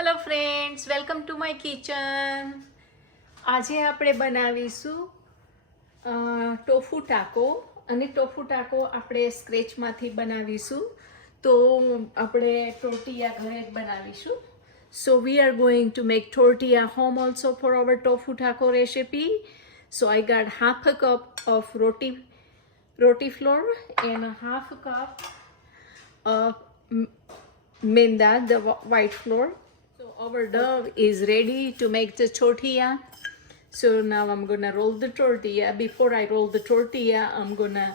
Hello friends, welcome to my kitchen. આજે આપણે બનાવીશું ટોફુ ટાકો. અને ટોફુ ટાકો આપણે સ્ક્રેચમાંથી બનાવીશું. તો આપણે ટોર્ટિયા ઘરે જ બનાવીશું. So we are going to make tortilla home also for our tofu taco recipe. So I got half a cup of roti flour and a half a cup of maida, the white flour. So our dough is ready to make the tortilla. So now I'm gonna roll the tortilla. Before I roll the tortilla, I'm gonna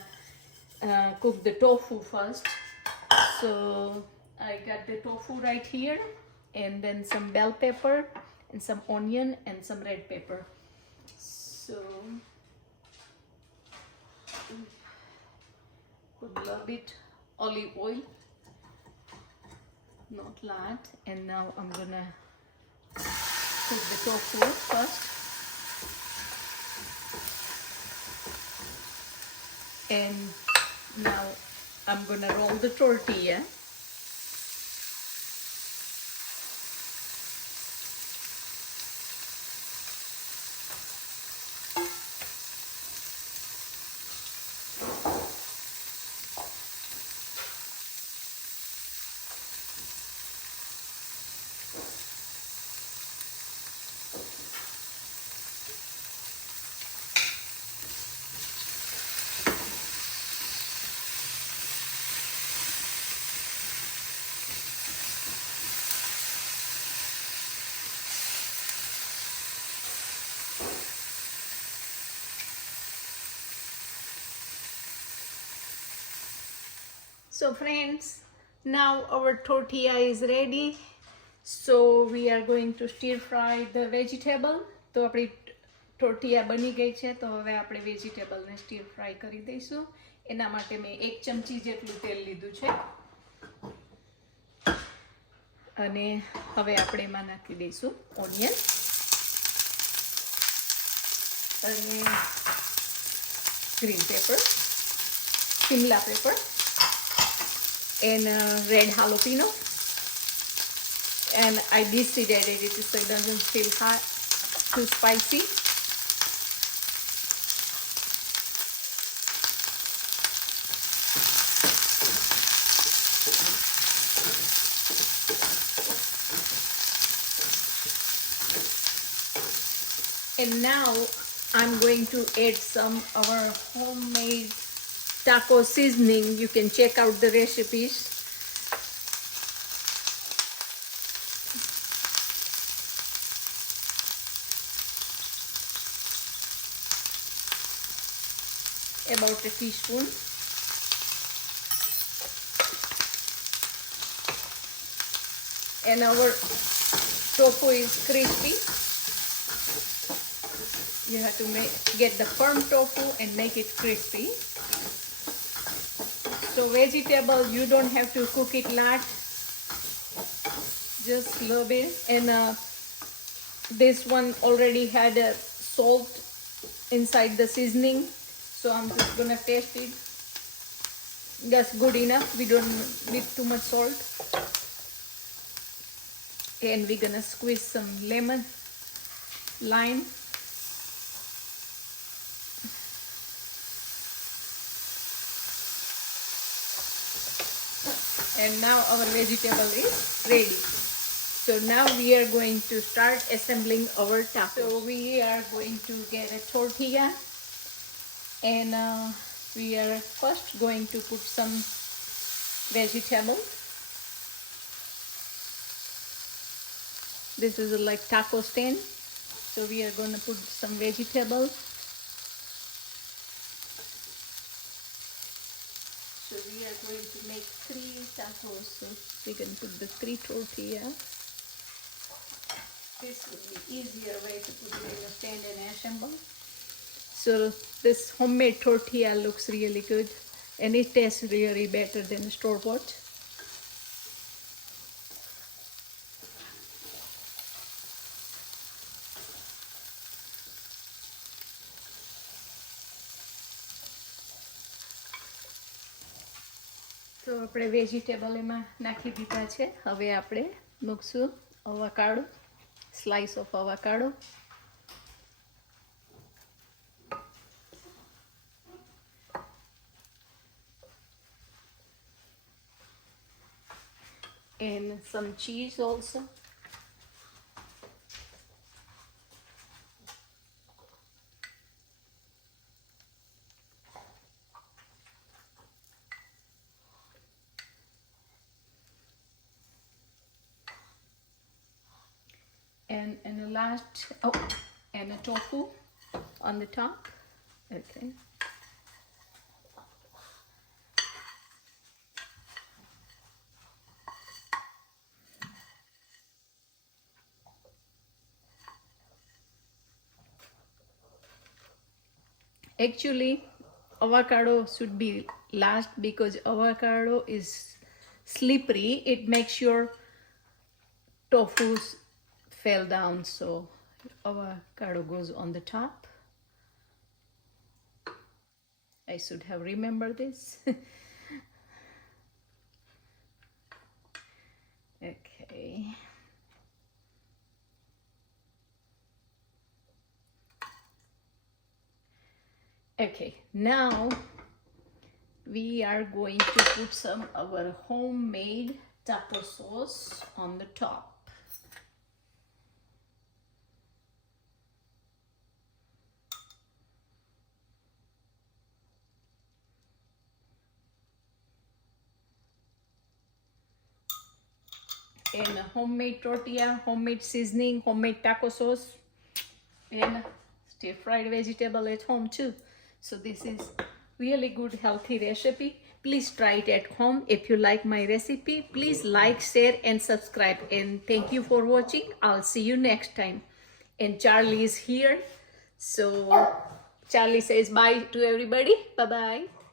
cook the tofu first. So I got the tofu right here, and then some bell pepper, and some onion, and some red pepper. So put a little bit olive oil. Not lot. And now I'm gonna cook the tofu first, and now I'm gonna roll the tortilla. So friends, now our tortilla is ready. So we are going to stir fry the vegetable. તો આપણી ટોર્ટિયા બની ગઈ છે. તો હવે આપણે વેજીટેબલને stir fry કરી દઈશું. એના માટે મેં 1 ચમચી જેટલું તેલ લીધું છે. અને હવે આપણે એમાં નાખી દઈશું ઓનિયન અને green paper, Shimla paper, and red jalapeno, and I deseeded it so it doesn't feel hot, too spicy. And now I'm going to add some of our homemade taco seasoning. You can check out the recipes. About a teaspoon. And our tofu is crispy. You have to get the firm tofu and make it crispy. So vegetable, you don't have to cook it lot, just a little bit. And this one already had a salt inside the seasoning, so I'm just gonna taste it. That's good enough. We don't need too much salt. And we're gonna squeeze some lime. And now our vegetable is ready. So now we are going to start assembling our taco. So we are going to get a tortilla, and we are first going to put some vegetable. This is like taco stand. So we are going to put some vegetable. So we are going to make 3 tacos. So we can put the 3 tortilla. This would be easier way to put it in a stand and assemble. So this homemade tortilla looks really good, and it tastes really better than the store-bought. તો આપણે vegetable એમાં નાખી દીધા છે. હવે આપણે મૂકશું avocado, slice of avocado. And some cheese also. And the last, oh, and a tofu on the top. Okay. Actually, avocado should be last because avocado is slippery. It makes your tofu fell down, so avocado goes on the top. I should have remembered this. Okay. Okay, now we are going to put some of our homemade taco sauce on the top. And homemade tortilla, homemade seasoning, homemade taco sauce, and stir-fried vegetable at home too. So this is really good healthy recipe. Please try it at home. If you like my recipe, please like, share and subscribe. And thank you for watching. I'll see you next time. And Charlie is here. So Charlie says bye to everybody. Bye-bye.